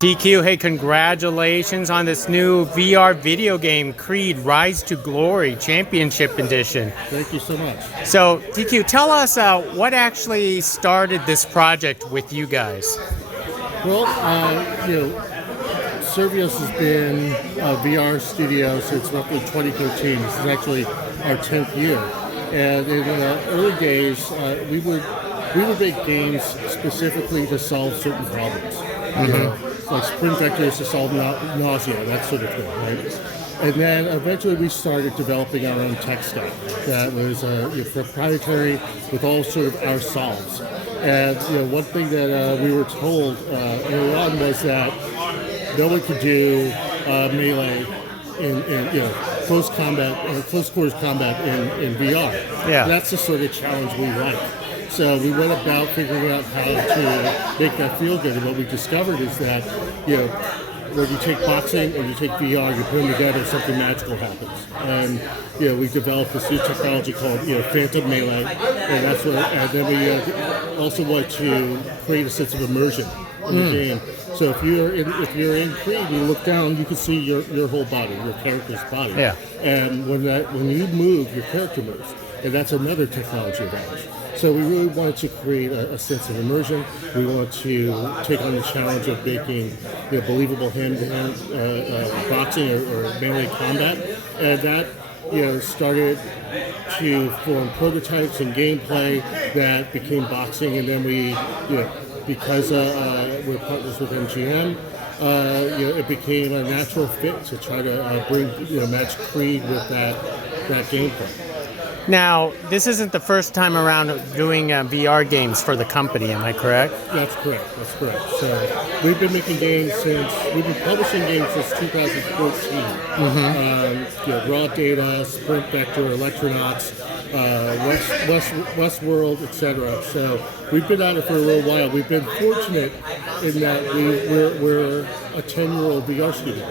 TQ, hey, congratulations on this new VR video game, Creed Rise to Glory Championship Edition. Thank you so much. So, TQ, tell us what actually started this project with you guys. Well, Servios has been a VR studio since roughly 2013. This is actually our 10th year. And in the early days, we would make games specifically to solve certain problems. Like sprint vectors to solve nausea, that sort of thing, right? And then eventually we started developing our own tech stack that was proprietary with all sort of our solves. And one thing that we were told early on was that no one could do melee in close quarters combat in VR. Yeah, that's the sort of challenge we like. So we went about figuring out how to make that feel good, and what we discovered is that when you take boxing and you take VR, you put them together, something magical happens. And we developed this new technology called Phantom Melee, and that's what. And then we also want to create a sense of immersion in the game. So if you're in Creed, you look down, you can see your whole body, your character's body. Yeah. And when you move, your character moves, and that's another technology of ours. So we really wanted to create a sense of immersion. We wanted to take on the challenge of making believable hand-to-hand boxing or melee combat, and that started to form prototypes and gameplay that became boxing, and then we because we're partners with MGM, it became a natural fit to try to bring match Creed with that gameplay. Now, this isn't the first time around doing VR games for the company, am I correct? That's correct. So we've been making games we've been publishing games since 2014. Raw Data, Sprint Vector, Electronauts, Westworld, etc. So we've been at it for a little while. We've been fortunate in that we're a 10-year-old VR studio.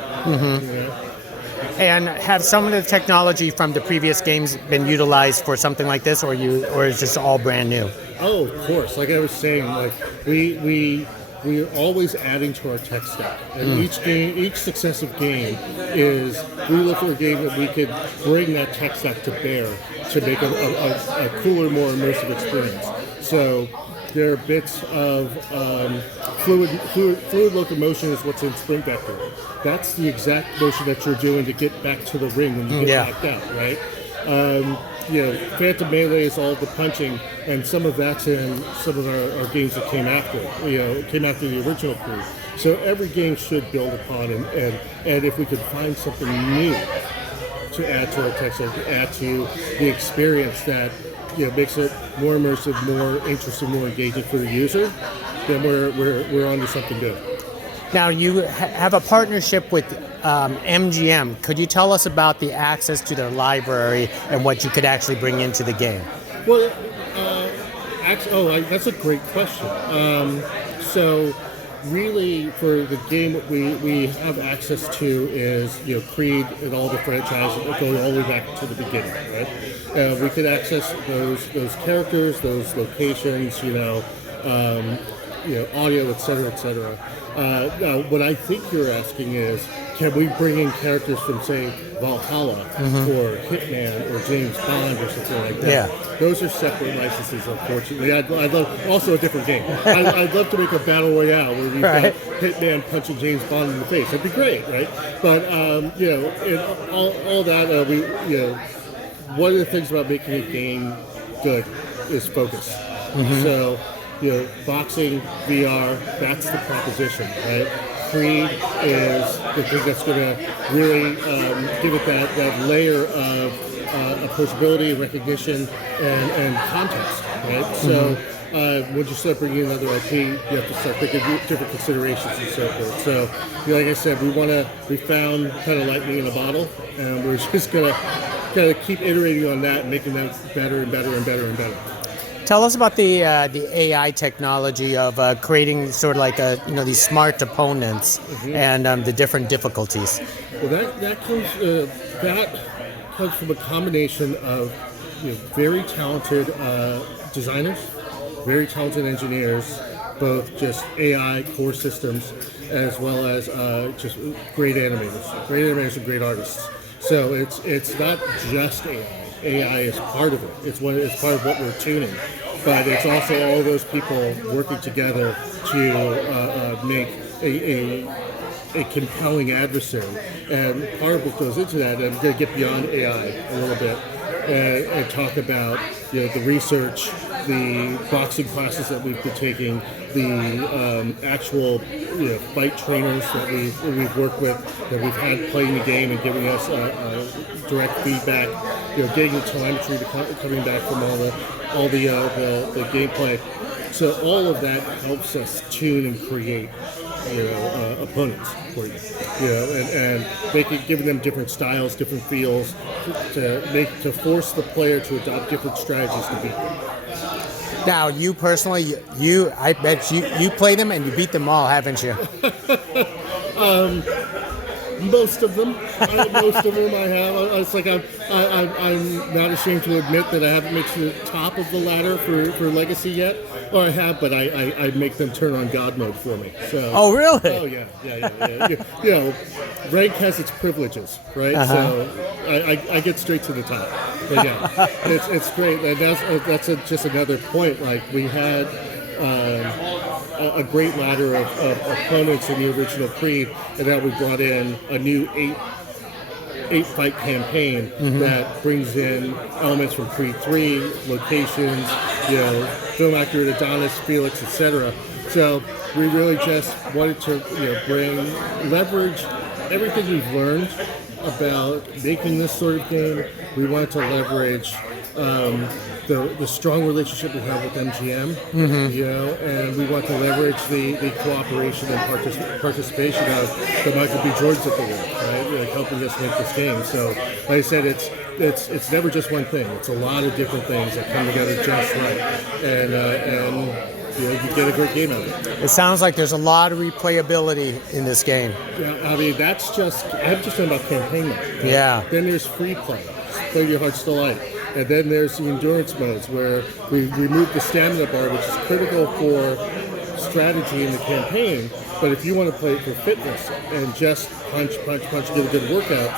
And have some of the technology from the previous games been utilized for something like this, or is this all brand new? Oh, of course. Like I was saying, we're always adding to our tech stack, and each successive game is we look for a game that we could bring that tech stack to bear to make a cooler, more immersive experience. So there are bits of fluid locomotion is what's in Sprint Vector. That's the exact motion that you're doing to get back to the ring when you get knocked out, right? Phantom Melee is all the punching, and some of that's in some of our games that came after. Came after the original Creed. So every game should build upon, and if we could find something new to add to our tech stack, to add to the experience that makes it more immersive, more interesting, more engaging for the user, then we're onto something good. Now, you have a partnership with MGM. Could you tell us about the access to their library and what you could actually bring into the game? Well, that's a great question. So really, for the game, what we have access to is Creed and all the franchises going all the way back to the beginning, right? We could access those characters, those locations, audio, et cetera. Now, what I think you're asking is, can we bring in characters from, say, Valhalla or Hitman or James Bond or something like that? Yeah. Those are separate licenses, unfortunately. I'd love, also a different game. I'd love to make a battle royale where we've got Hitman punching James Bond in the face. That'd be great, right? But all that, one of the things about making a game good is focus. So, boxing, VR, that's the proposition, right? Creed is the thing that's going to really give it that layer of approachability, recognition, and context, right? So when you start bringing in another IP, you have to start thinking different considerations and so forth. So, like I said, we found kind of lightning in a bottle, and we're just going to keep iterating on that and making that better and better and better and better. Tell us about the AI technology of creating sort of like these smart opponents and the different difficulties. Well, that comes from a combination of very talented designers, very talented engineers, both just AI core systems as well as just great animators and great artists. So it's not just AI. AI is part of it. It's part of what we're tuning, but it's also all those people working together to make a compelling adversary. And part of what goes into that, and I'm going to get beyond AI a little bit and talk about the research, the boxing classes that we've been taking, the actual fight trainers that we've worked with, that we've had playing the game and giving us direct feedback, getting the telemetry coming back from all the gameplay. So all of that helps us tune and create opponents for you, and giving them different styles, different feels, to force the player to adopt different strategies to beat them. Now, you personally, I bet you play them and you beat them all, haven't you? Most of them I have. It's like I'm not ashamed to admit that I haven't made to the top of the ladder for Legacy yet, or I have, but I make them turn on God mode for me. So. Oh really? Oh yeah. Rank has its privileges, right? So I get straight to the top. But yeah, it's great, and that's just another point. Like we had. A great ladder of opponents in the original Creed, and now we brought in a new eight fight campaign that brings in elements from Creed 3, locations, film actor Adonis, Felix, etc. So we really just wanted to leverage everything we've learned about making this sort of game. We wanted to leverage the strong relationship we have with MGM, and we want to leverage the cooperation and participation of the Michael B. Jordans of the world, right? Helping us make this game. So, like I said, it's never just one thing. It's a lot of different things that come together just right, and you get a great game out of it. It sounds like there's a lot of replayability in this game. Yeah, I mean I'm just talking about campaign mode. Right? Yeah. Then there's free play, play your heart's delight. And then there's the endurance modes where we remove the stamina bar, which is critical for strategy in the campaign. But if you want to play it for fitness and just punch, get a good workout,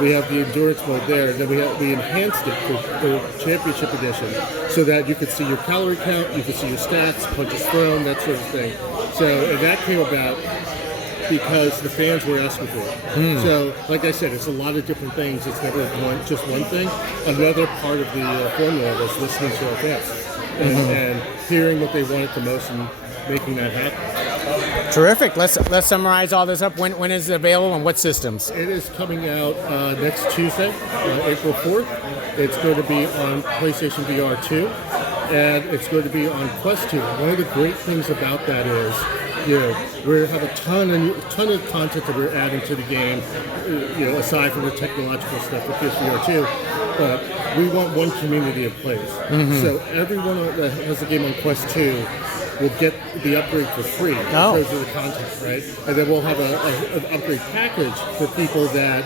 we have the endurance mode there. And then we enhanced it for Championship Edition so that you could see your calorie count, you could see your stats, punches thrown, that sort of thing. So, and that came about because the fans were asking for it. So, like I said, it's a lot of different things. It's never just one thing. Another part of the formula was listening to our fans and hearing what they wanted the most and making that happen. Terrific. Let's summarize all this up. When is it available and what systems? It is coming out next Tuesday, April 4th. It's going to be on PlayStation VR2, and it's going to be on Quest 2. One of the great things about that is, we have a ton of content that we're adding to the game, aside from the technological stuff with PSVR2, but we want one community of players. So everyone that has the game on Quest 2 will get the upgrade for free in terms of the content, right? And then we'll have an upgrade package for people that,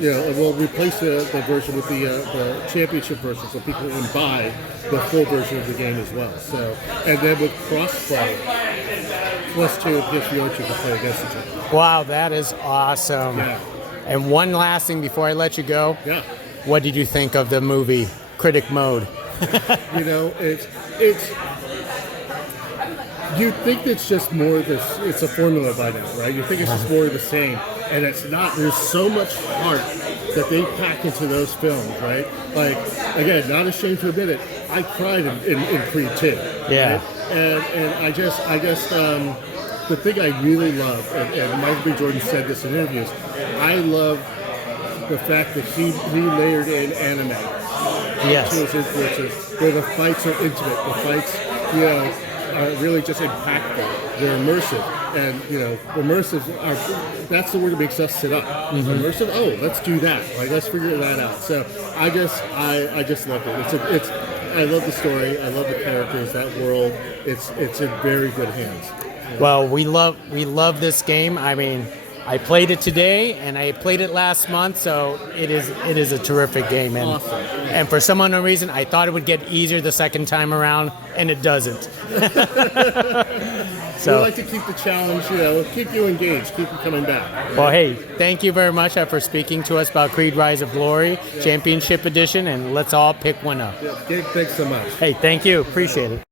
and we'll replace the version with the championship version so people can buy the full version of the game as well. So, and then with cross-play, Quest 2 and PSVR2 can play against each other. Wow, that is awesome. Yeah. And one last thing before I let you go. Yeah. What did you think of the movie Critic Mode? It's you think it's just more of this, it's a formula by now, right? You think it's just more of the same, and it's not. There's so much heart that they pack into those films, right? Like, again, not ashamed to admit it, I cried in Creed 2. Yeah. Right? And I just the thing I really love, and Michael B. Jordan said this in interviews, I love the fact that he layered in anime to his influences, where the fights are intimate, the fights, are really just impactful. They're immersive, and immersive that's the word that makes us sit up. Immersive. Oh, let's do that. Like, let's figure that out. So I just love it. I love the story. I love the characters. That world. It's in very good hands. Well, we love this game. I mean, I played it today, and I played it last month, so it is a terrific game. And, Awesome. and for some unknown reason, I thought it would get easier the second time around, and it doesn't. We like to keep the challenge, keep you engaged, keep you coming back. Well, hey, thank you very much for speaking to us about Creed Rise of Glory Championship Edition, and let's all pick one up. Yeah, Gabe, thanks so much. Hey, thank you. Appreciate it.